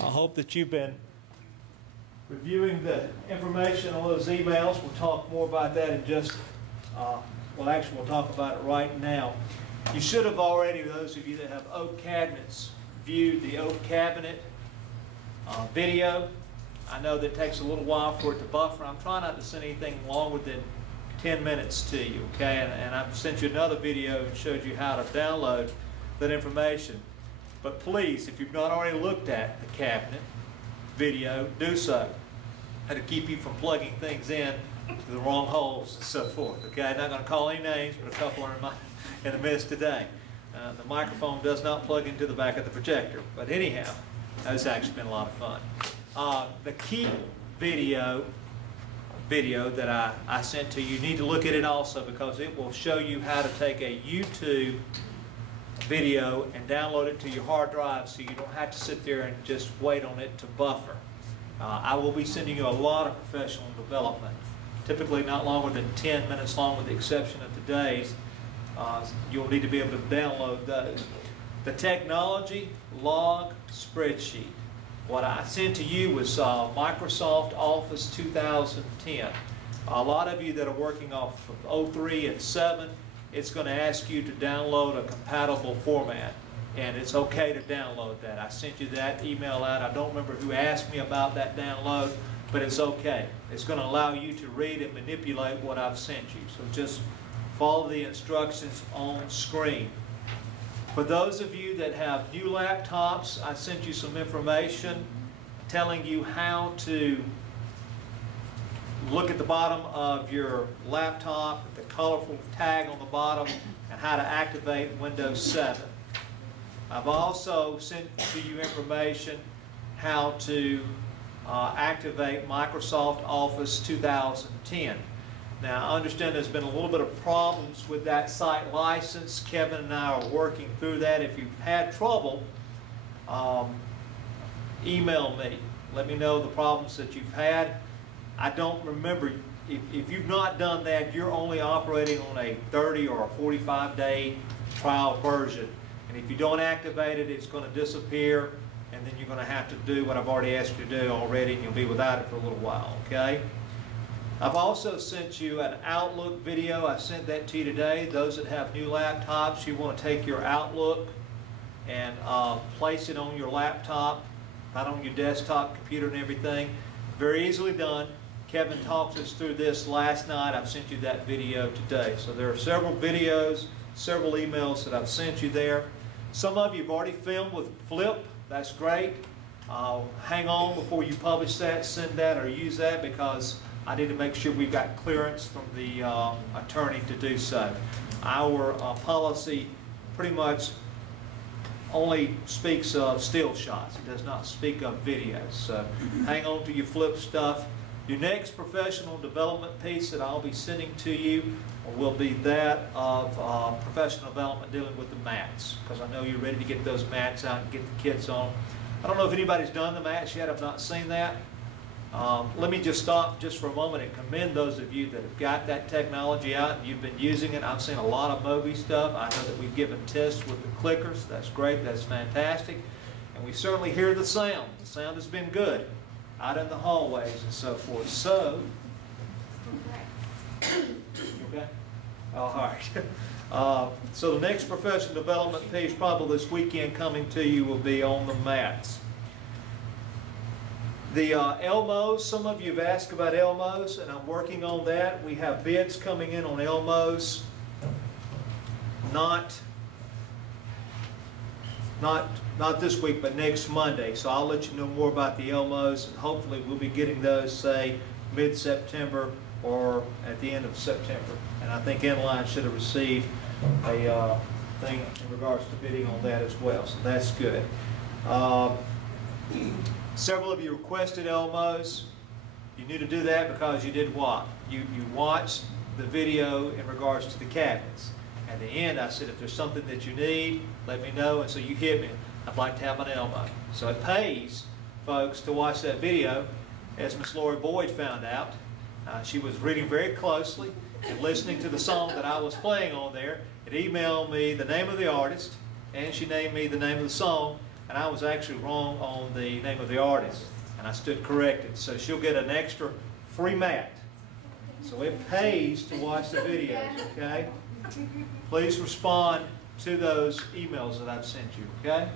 I hope that you've been reviewing the information on those emails. We'll talk more about that in just, well actually we'll talk about it right now. You should have already, those of you that have oak cabinets, viewed the oak cabinet video. I know that it takes a little while for it to buffer. I'm trying not to send anything longer than 10 minutes to you, okay? And I've sent you another video and showed you how to download that information. But please, if you've not already looked at the cabinet video, do so. To keep you from plugging things in to the wrong holes and so forth, okay? I'm not going to call any names, but a couple are in the midst today. The microphone does not plug into the back of the projector. But anyhow, that's actually been a lot of fun. The key video that I sent to you, you need to look at it also because it will show you how to take a YouTube video and download it to your hard drive so you don't have to sit there and just wait on it to buffer. I will be sending you a lot of professional development, typically not longer than 10 minutes long with the exception of today's. You'll need to be able to download those. The technology log spreadsheet. What I sent to you was Microsoft Office 2010. A lot of you that are working off of 03 and 7, it's going to ask you to download a compatible format. And it's okay to download that. I sent you that email out. I don't remember who asked me about that download, but it's okay. It's going to allow you to read and manipulate what I've sent you. So just follow the instructions on screen. For those of you that have new laptops, I sent you some information telling you how to look at the bottom of your laptop, the colorful tag on the bottom, and how to activate Windows 7. I've also sent to you information how to activate Microsoft Office 2010. Now, I understand there's been a little bit of problems with that site license. Kevin and I are working through that. If you've had trouble, email me. Let me know the problems that you've had. I don't remember, if you've not done that, you're only operating on a 30 or a 45-day trial version. And if you don't activate it, it's going to disappear, and then you're going to have to do what I've already asked you to do already, and you'll be without it for a little while, okay? I've also sent you an Outlook video. I sent that to you today. Those that have new laptops, you want to take your Outlook and place it on your laptop, not on your desktop computer and everything. Very easily done. Kevin talked us through this last night. I've sent you that video today. So there are several videos, several emails that I've sent you there. Some of you have already filmed with Flip. That's great. Hang on before you publish that, send that, or use that because I need to make sure we've got clearance from the attorney to do so. Our policy pretty much only speaks of still shots. It does not speak of videos. So hang on to your Flip stuff. Your next professional development piece that I'll be sending to you will be that of professional development dealing with the mats, because I know you're ready to get those mats out and get the kids on. I don't know if anybody's done the mats yet. I've not seen that. Let me just stop just for a moment and commend those of you that have got that technology out and you've been using it. I've seen a lot of Mobi stuff. I know that we've given tests with the clickers. That's great. That's fantastic. And we certainly hear the sound. The sound has been good out in the hallways and so forth. So, okay? All right. So the next professional development piece probably this weekend coming to you will be on the mats. The Elmos, some of you have asked about Elmos, and I'm working on that. We have bids coming in on Elmos, not this week, but next Monday. So I'll let you know more about the Elmos, and hopefully we'll be getting those, say, mid-September or at the end of September. And I think Inline should have received a thing in regards to bidding on that as well. So that's good. Several of you requested Elmos. You need to do that because you did what? You watched the video in regards to the cabinets. At the end, I said, if there's something that you need, let me know. And so you hit me. I'd like to have an Elmo. So it pays, folks, to watch that video. As Miss Lori Boyd found out, she was reading very closely and listening to the song that I was playing on there. It emailed me the name of the artist, and she named me the name of the song. and I was actually wrong on the name of the artist, and I stood corrected. So she'll get an extra free mat. So it pays to watch the videos, okay? Please respond to those emails that I've sent you, okay?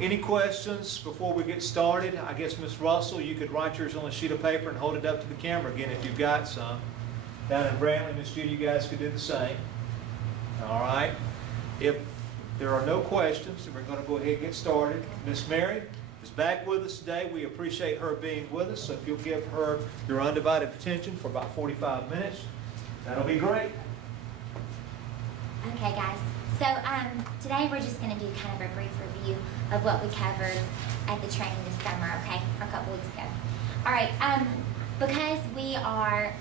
Any questions before we get started? I guess, Ms. Russell, you could write yours on a sheet of paper and hold it up to the camera again if you've got some. Down in Brantley, Ms. Judy, you guys could do the same. All right. If there are no questions, then we're going to go ahead and get started. Miss Mary is back with us today. We appreciate her being with us. So if you'll give her your undivided attention for about 45 minutes, that'll be great. Okay, guys. So today we're just going to do kind of a brief review of what we covered at the training this summer, okay, or a couple weeks ago. All right, because we are,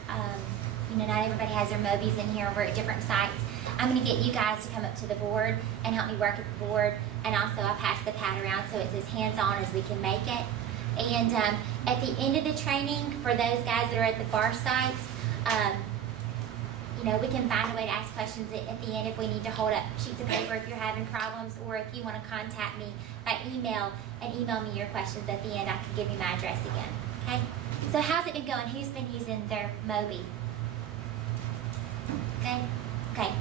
not everybody has their Mobis in here. We're at different sites. I'm going to get you guys to come up to the board and help me work at the board, and also I'll pass the pad around so it's as hands-on as we can make it. And at the end of the training, for those guys that are at the bar sites, we can find a way to ask questions at the end if we need to hold up sheets of paper if you're having problems, or if you want to contact me by email and email me your questions at the end. I can give you my address again. Okay? So how's it been going? Who's been using their Mobi? Okay? Okay.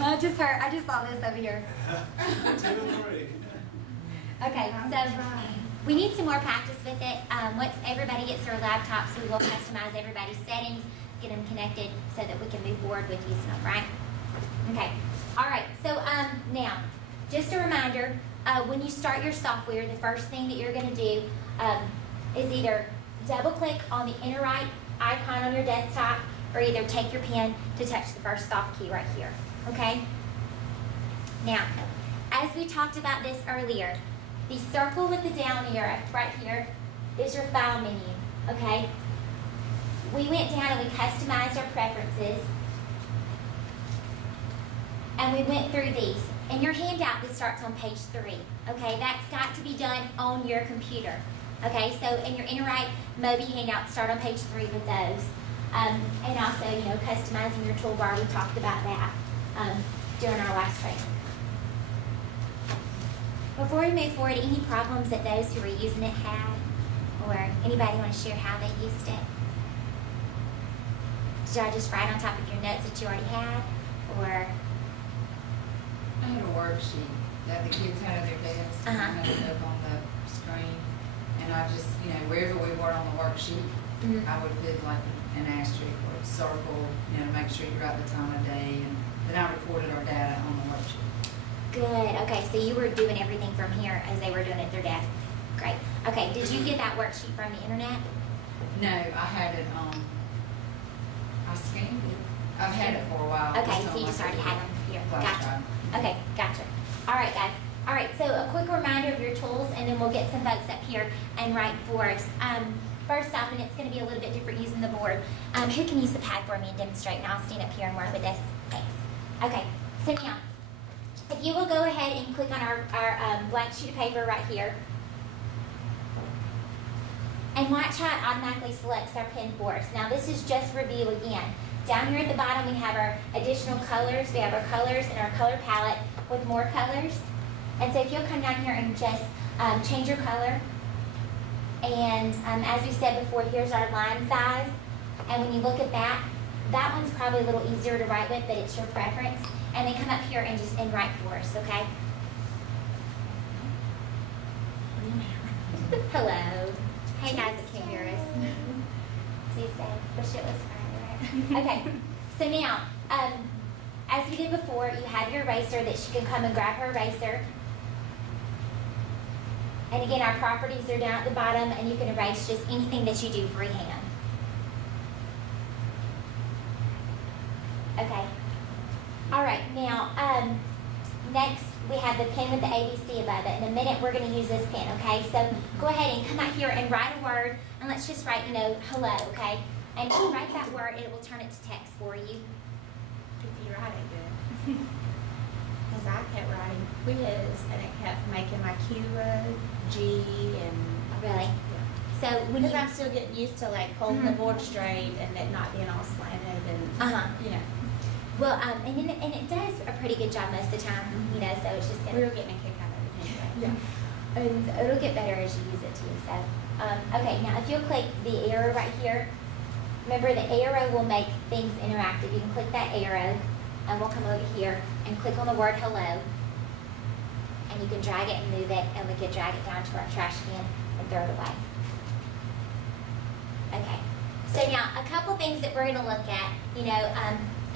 I just saw this over here. 2 and 3. Okay, so we need some more practice with it. Once everybody gets their laptops, we will customize everybody's settings, get them connected so that we can move forward with using them, right? Okay. All right. So now, just a reminder, when you start your software, the first thing that you're going to do is either double-click on the inner right icon on your desktop, or either take your pen to touch the first soft key right here. Okay? Now, as we talked about this earlier, the circle with the down arrow right here is your file menu. Okay? We went down and we customized our preferences, and we went through these. In your handout, this starts on page 3. Okay, that's got to be done on your computer. Okay, so in your inner right Mobi handout, start on page 3 with those. And also, customizing your toolbar, we talked about that during our last training. Before we move forward, any problems that those who were using it had, or anybody want to share how they used it? Did y'all just write on top of your notes that you already had, or? I had a worksheet that the kids had at their desks. I had it up on the screen, and I just, wherever we were on the worksheet, I would put like an asterisk or a circle, to make sure you write the time of day, and then I recorded our data on the worksheet. Good. Okay, so you were doing everything from here as they were doing it at their desk. Great. Okay, did you get that worksheet from the internet? No, I had it I scanned it. I've had it for a while. Okay, so you just already had them here. Gotcha. Okay, gotcha. All right, guys. All right, so a quick reminder of your tools, and then we'll get some folks up here and write for us. First off, and it's going to be a little bit different using the board, who can use the pad for me and demonstrate, and I'll stand up here and work with this. Thanks. Okay, so now, if you will go ahead and click on our blank sheet of paper right here, and watch how it automatically selects our pen for us. Now, this is just review again. Down here at the bottom, we have our additional colors. We have our colors and our color palette with more colors. And so if you'll come down here and just change your color. And as we said before, here's our line size. And when you look at that, that one's probably a little easier to write with, but it's your preference. And then come up here and write for us, okay? Hello. Hey guys, it's Kim Harris. Tuesday. Wish it was Friday, right? Okay. So now, as we did before, you have your eraser that she can come and grab her eraser. And again, our properties are down at the bottom, and you can erase just anything that you do freehand. Okay. All right. Now, next we have the pen with the ABC above it. In a minute, we're going to use this pen. Okay. So go ahead and come out here and write a word, and let's just write, hello. Okay. And if you write that word, it will turn it to text for you. If you write it good. Because I kept writing quiz, and it kept making my Q road, G, and... Really? Yeah. So when Because I'm still getting used to holding the board straight and it not being all slanted and, Well, and it does a pretty good job most of the time, so it's just we gonna... were getting a kick out of it anyway. Yeah. And it'll get better as you use it too. So, okay, now if you'll click the arrow right here, remember the arrow will make things interactive. You can click that arrow, and we'll come over here and click on the word hello. And you can drag it and move it, and we can drag it down to our trash can and throw it away. Okay, so now a couple things that we're going to look at,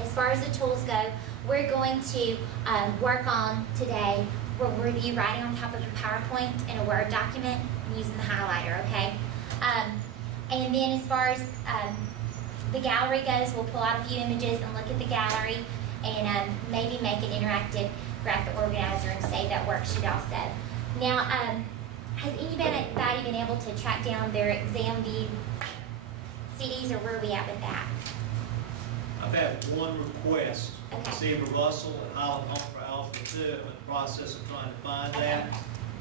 as far as the tools go, we're going to work on today, we'll review writing on top of a PowerPoint in a Word document using the highlighter, okay? And then as far as the gallery goes, we'll pull out a few images and look at the gallery and maybe make an interactive graphic organizer and save that worksheet also. Now, has anybody been able to track down their exam view CDs, or where are we at with that? I've had one request Okay. to see Russell and Highland Home for Alpha 2. I'm in the process of trying to find that.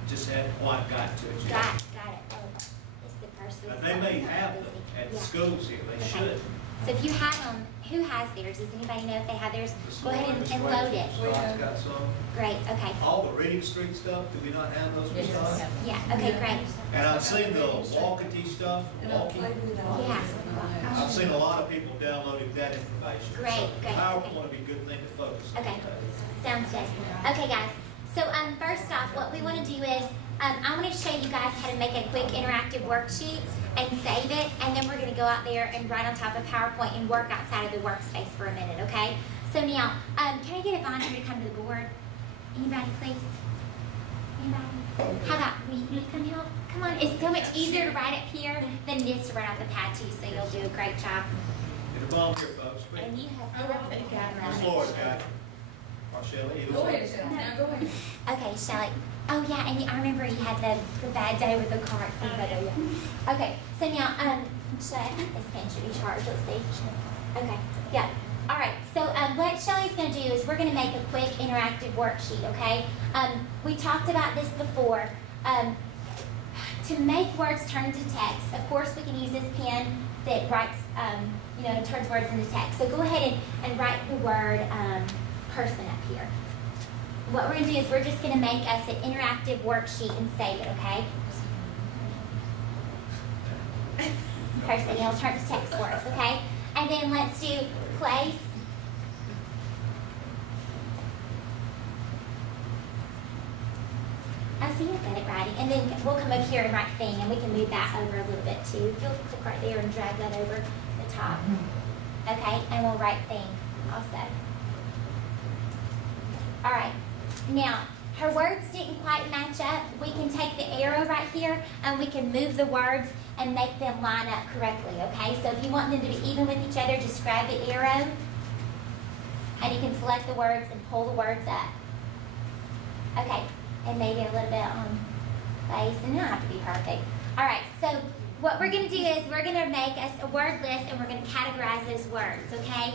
Just hadn't quite got to it yet. Got it. Oh, it's the first week. Now, they may have them at the schools here. They Okay. should. So if you have them, who has theirs? Does anybody know if they have theirs? This Go ahead morning, and Ms. load it. Scott's got some. Great, okay. All the Reading Street stuff, do we not have those, Ms. Scott? Yeah, okay, great. And I've seen the walkie stuff, walkie. Yeah. I've seen a lot of people downloading that information. Great, So great, PowerPoint okay. would be a good thing to focus on. Okay, sounds good. Okay, guys. So first off, what we want to do is I want to show you guys how to make a quick interactive worksheet and save it, and then we're going to go out there and write on top of PowerPoint and work outside of the workspace for a minute, okay? So now, can I get a volunteer to come to the board? Anybody, please? Anybody? How about we come help? Come on, it's so much easier to write up here than it is to write off the pad too, so you'll do a great job. Get a volunteer, folks. And you have Ms. Floyd got it. Or Shelley, either Go one. ahead, Shelley. Now, go ahead. Okay, Shelley. Oh yeah, and I remember you had the bad day with the car accident. Okay, so now, Shelley, this pen should be charged, let's see. Okay, yeah. All right, so what Shelley's gonna do is we're gonna make a quick interactive worksheet, okay? We talked about this before. To make words turn into text, of course we can use this pen that writes, turns words into text. So go ahead and write the word person up here. What we're going to do is we're just going to make us an interactive worksheet and save it, okay? Person, it'll turn to text for us, okay? And then let's do place. I see you're good at writing. And then we'll come over here and write thing, and we can move that over a little bit too. You'll click right there and drag that over the top. Okay, and we'll write thing also. All right. Now, her words didn't quite match up. We can take the arrow right here and we can move the words and make them line up correctly, okay? So if you want them to be even with each other, just grab the arrow and you can select the words and pull the words up. Okay, and maybe a little bit on place, and it don't have to be perfect. All right, so what we're going to do is we're going to make us a word list and we're going to categorize those words, okay?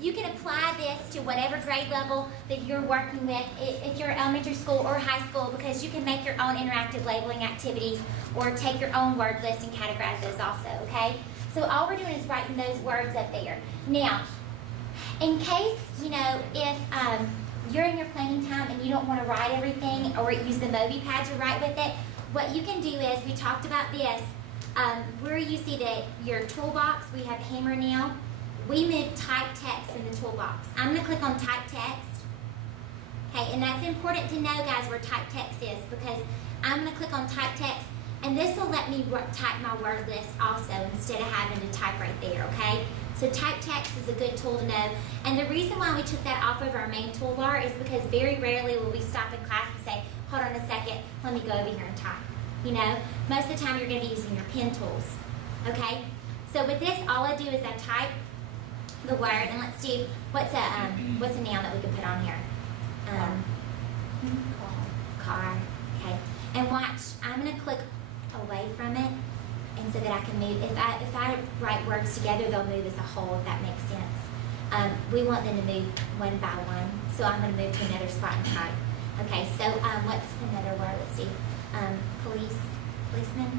You can apply this to whatever grade level that you're working with, if you're elementary school or high school, because you can make your own interactive labeling activities or take your own word list and categorize those also, okay? So all we're doing is writing those words up there. Now, in case, if you're in your planning time and you don't want to write everything or use the Mobi pad to write with it, what you can do is, we talked about this, where you see your toolbox, we have hammer nail. We move type text in the toolbox. I'm going to click on type text. Okay, and that's important to know, guys, where type text is, because I'm going to click on type text, and this will let me type my word list also instead of having to type right there, okay? So type text is a good tool to know. And the reason why we took that off of our main toolbar is because very rarely will we stop in class and say, hold on a second, let me go over here and type. Most of the time you're going to be using your pen tools, okay? So with this, all I do is I type the word, and let's do, what's a noun that we can put on here? Car, okay. And watch, I'm going to click away from it, and so that I can move. If I write words together, they'll move as a whole, if that makes sense. We want them to move one by one, so I'm going to move to another spot and type. Okay, so what's another word? Let's see. Policeman.